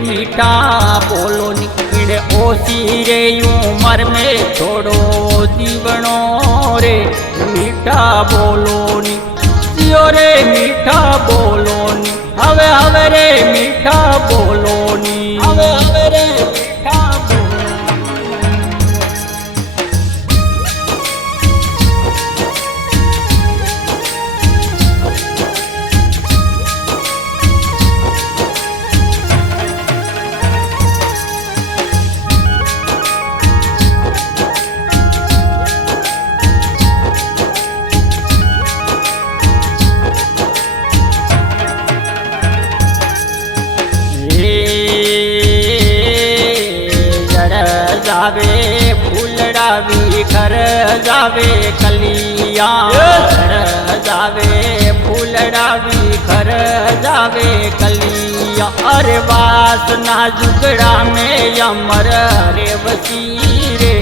मीठा बोलो निकड़े ओसी रे उमर में छोड़ो जीवनो रे मीठा बोलो नी जियो रे मीठा बोलो नी हवे हवे रे मीठा बोलो नी हवे हवे रे मीठा जावे फूलड़ा बिखर जावे कलिया जावे फूलड़ा बिखर जावे कलिया अरे वासना जुगड़ा में अमर रे बसी रे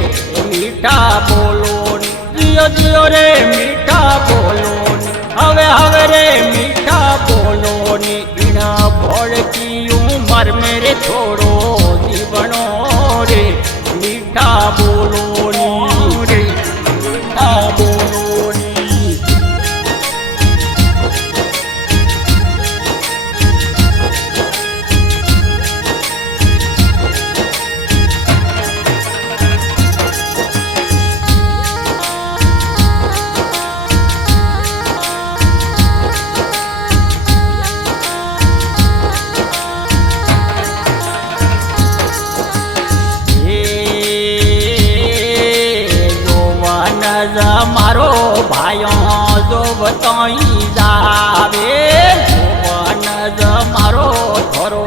मीठा बोलो जियो जियो रे मीठा बोलो हवे हवे रे मीठा बोलो नी बिना भोड़ की उमर मेरे छोड़ो जीवनो रे मीठा बोलो नी रे मीठा बोलो नी मारो भाइयों जो बताई जावे मारो थोरो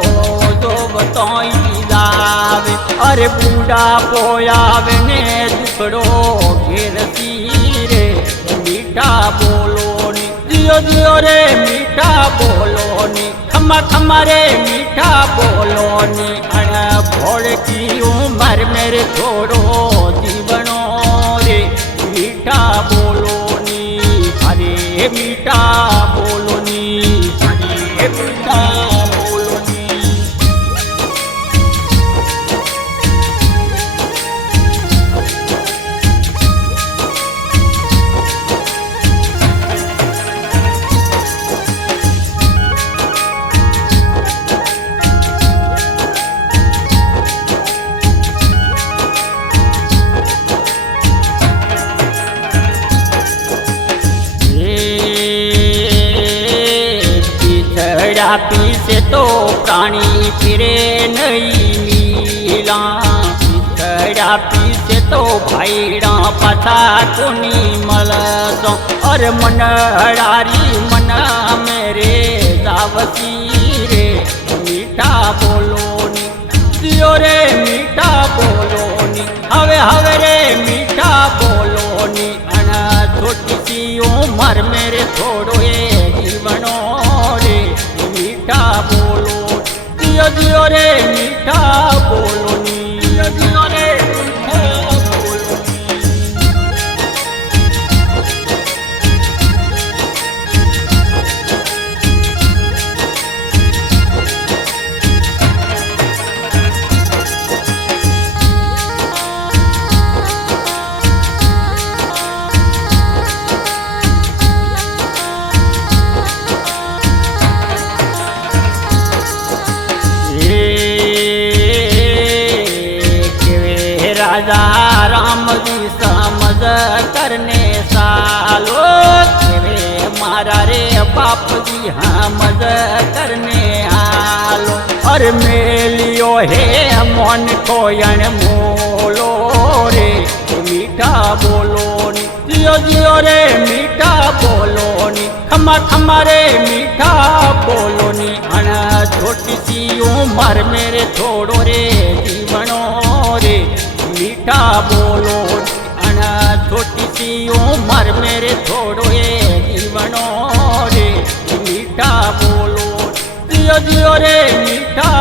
जो बताई जावे अरे बूढ़ा पोयावे ने दुखड़ो घेर रे मीठा बोलो नी जियो जियो रे मीठा बोलो नी खम्मा खम्मा रे मीठा बोलो नी अण भोड़ की उमर मेरे छोड़ो जीवनो रे मीठा बोलो नी अरे मीठा बोलो नी अरे मीठा बोलो नी पीछे तो प्राणी फिरे नहीं मिला पिछड़ा पीछे तो भाईड़ा पता कोनी मलसो और मनडारी मना मेरे जावती रे मीठा बोलो नी जियो रे मीठा बोलो नी हवे हवे रे मीठा बोलो नी अना छोटी सी उमर मेरे छोड़ो ये जीवनो रे मीठा बोलो जियो जियो रे मीठा बोलो नी जियो जियो रे मीठा बोलो राजा राम जी समझ करने सालो वे मारा रे बाप जी हमज करने आलो और मेलियो है मन कोयन मोलो रे मीठा बोलो नी जियो जियो रे मीठा बोलो नी खम्मा खम्मा रे मीठा बोलो नी अन छोटी सी उमर मेरे छोड़ो रे जीवनो रे मीठा बोलो अन छोटी सी उमर मेरे छोड़ो ये जीवनो रे मीठा बोलो जियो जियो रे मीठा